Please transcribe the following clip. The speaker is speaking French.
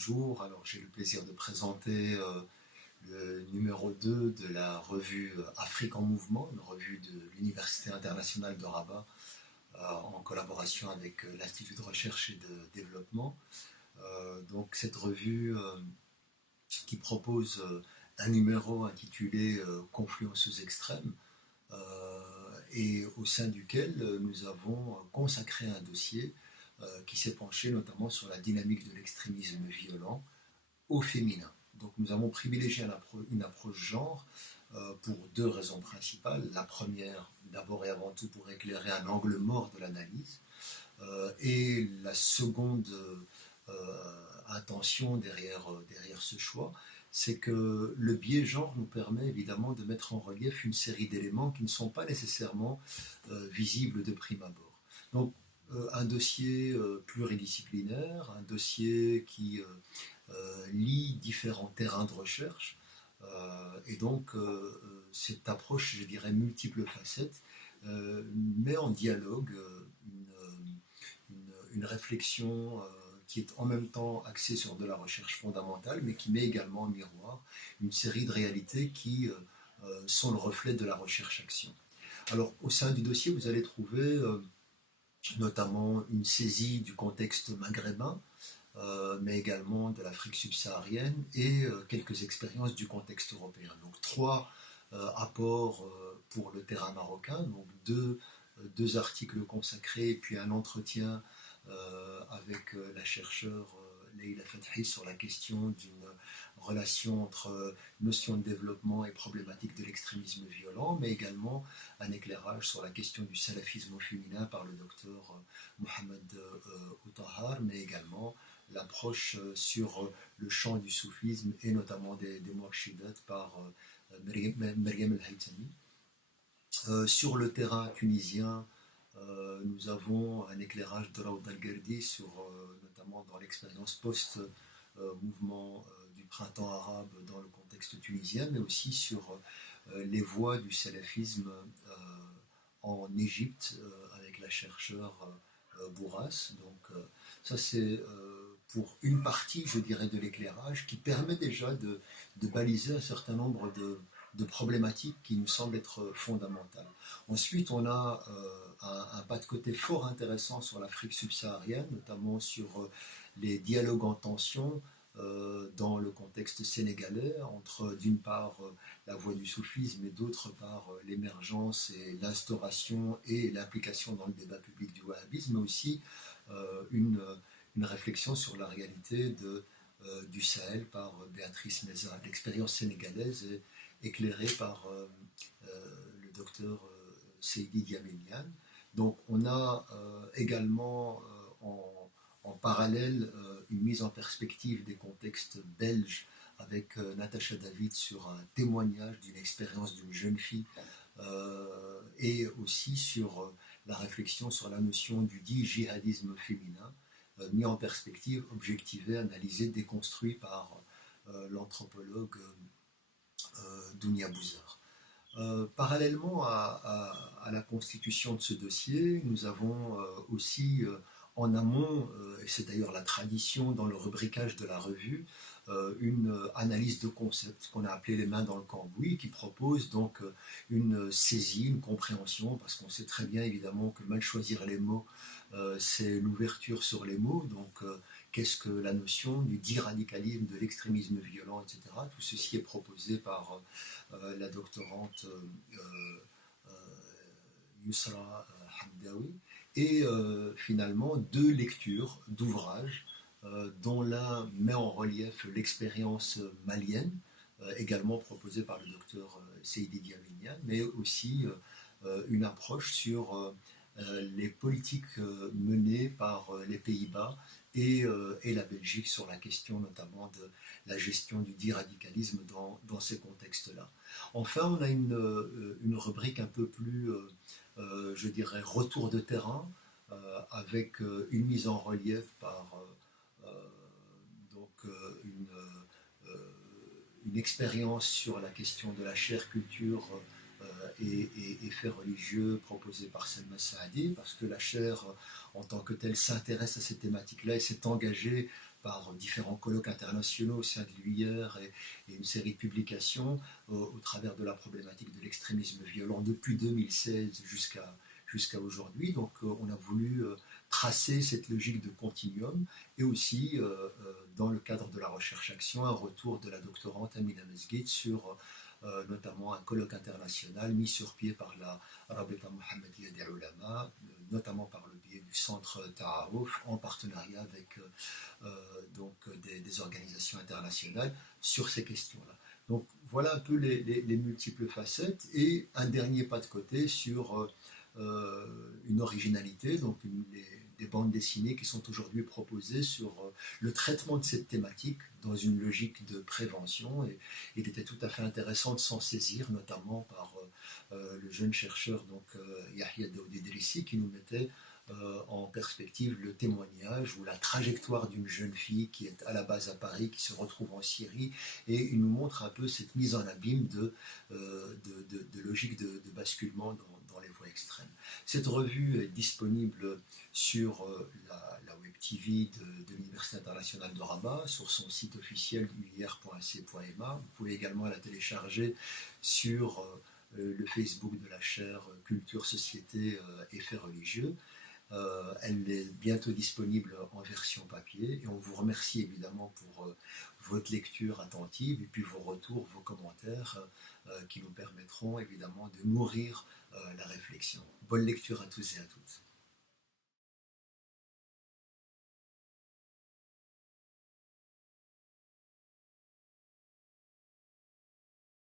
bonjour. Alors, j'ai le plaisir de présenter le numéro 2 de la revue Afrique en mouvement, une revue de l'Université internationale de Rabat en collaboration avec l'Institut de recherche et de développement. Donc, cette revue qui propose un numéro intitulé Confluences extrêmes et au sein duquel nous avons consacré un dossier qui s'est penché notamment sur la dynamique de l'extrémisme violent au féminin. Donc nous avons privilégié une approche genre pour deux raisons principales. La première, d'abord et avant tout, pour éclairer un angle mort de l'analyse, et la seconde intention derrière ce choix, c'est que le biais genre nous permet évidemment de mettre en relief une série d'éléments qui ne sont pas nécessairement visibles de prime abord. Donc un dossier pluridisciplinaire, un dossier qui lie différents terrains de recherche, et donc cette approche, je dirais, multiples facettes, met en dialogue une réflexion qui est en même temps axée sur de la recherche fondamentale, mais qui met également en miroir une série de réalités qui sont le reflet de la recherche-action. Alors, au sein du dossier, vous allez trouver notamment une saisie du contexte maghrébin, mais également de l'Afrique subsaharienne et quelques expériences du contexte européen. Donc, trois apports pour le terrain marocain, donc deux articles consacrés, puis un entretien avec la chercheure Leïla Fathi sur la question d'une relation entre notion de développement et problématique de l'extrémisme violent, mais également un éclairage sur la question du salafisme au féminin par le docteur Mohamed Outahar, mais également l'approche sur le champ du soufisme et notamment des Mourchidat par Maryam El-Haytami. Sur le terrain tunisien, nous avons un éclairage de Raoud Al-Gardi notamment dans l'expérience post-mouvement du printemps arabe dans le contexte tunisien, mais aussi sur les voies du salafisme en Égypte avec la chercheure Bourras. Donc ça c'est pour une partie, je dirais, de l'éclairage qui permet déjà de baliser un certain nombre de problématiques qui nous semblent être fondamentales. Ensuite, on a un pas de côté fort intéressant sur l'Afrique subsaharienne, notamment sur les dialogues en tension dans le contexte sénégalais, entre d'une part la voie du soufisme et d'autre part l'émergence et l'instauration et l'implication dans le débat public du wahhabisme, mais aussi une réflexion sur la réalité du Sahel par Béatrice Meza. L'expérience sénégalaise est éclairée par le docteur Seydi Diamelian. Donc on a également en parallèle une mise en perspective des contextes belges avec Natacha David sur un témoignage d'une expérience d'une jeune fille et aussi sur la réflexion sur la notion du dit djihadisme féminin mis en perspective, objectivé, analysé, déconstruit par l'anthropologue Dounia Bouzar. Parallèlement à la constitution de ce dossier, nous avons aussi en amont, et c'est d'ailleurs la tradition dans le rubricage de la revue, une analyse de concept qu'on a appelé les mains dans le cambouis, qui propose donc une saisie, une compréhension, parce qu'on sait très bien évidemment que mal choisir les mots, c'est l'ouverture sur les mots, donc qu'est-ce que la notion du dit radicalisme, de l'extrémisme violent, etc. Tout ceci est proposé par la doctorante Yusra Hamdawi, et finalement deux lectures d'ouvrages dont l'un met en relief l'expérience malienne, également proposée par le docteur Seydi Diamelian, mais aussi une approche sur les politiques menées par les Pays-Bas et la Belgique sur la question notamment de la gestion du dit radicalisme dans ces contextes-là. Enfin, on a une rubrique un peu plus, je dirais, retour de terrain, avec une mise en relief par une expérience sur la question de la chair culture et faits religieux proposés par Selma Saadi, parce que la chaire en tant que telle s'intéresse à ces thématiques-là et s'est engagée par différents colloques internationaux au sein de l'UIR et une série de publications au travers de la problématique de l'extrémisme violent depuis 2016 jusqu'à aujourd'hui. Donc on a voulu tracer cette logique de continuum et aussi, dans le cadre de la recherche-action, un retour de la doctorante Amina Mesguid sur notamment un colloque international mis sur pied par la Rabita Mohammediya des Ulama, notamment par le biais du centre Ta'arouf, en partenariat avec donc des organisations internationales sur ces questions-là. Donc voilà un peu les multiples facettes et un dernier pas de côté sur une originalité, donc des bandes dessinées qui sont aujourd'hui proposées sur le traitement de cette thématique dans une logique de prévention. Et il était tout à fait intéressant de s'en saisir, notamment par le jeune chercheur donc, Yahya Daoud-Idrissi, qui nous mettait en perspective le témoignage ou la trajectoire d'une jeune fille qui est à la base à Paris, qui se retrouve en Syrie, et il nous montre un peu cette mise en abîme de logique de basculement dans les voies extrêmes. Cette revue est disponible sur la web TV de l'Université internationale de Rabat, sur son site officiel uir.ac.ma. Vous pouvez également la télécharger sur le Facebook de la chaire Culture, Société et Faits religieux. Elle est bientôt disponible en version papier et on vous remercie évidemment pour votre lecture attentive et puis vos retours, vos commentaires qui nous permettront évidemment de nourrir la réflexion. Bonne lecture à tous et à toutes.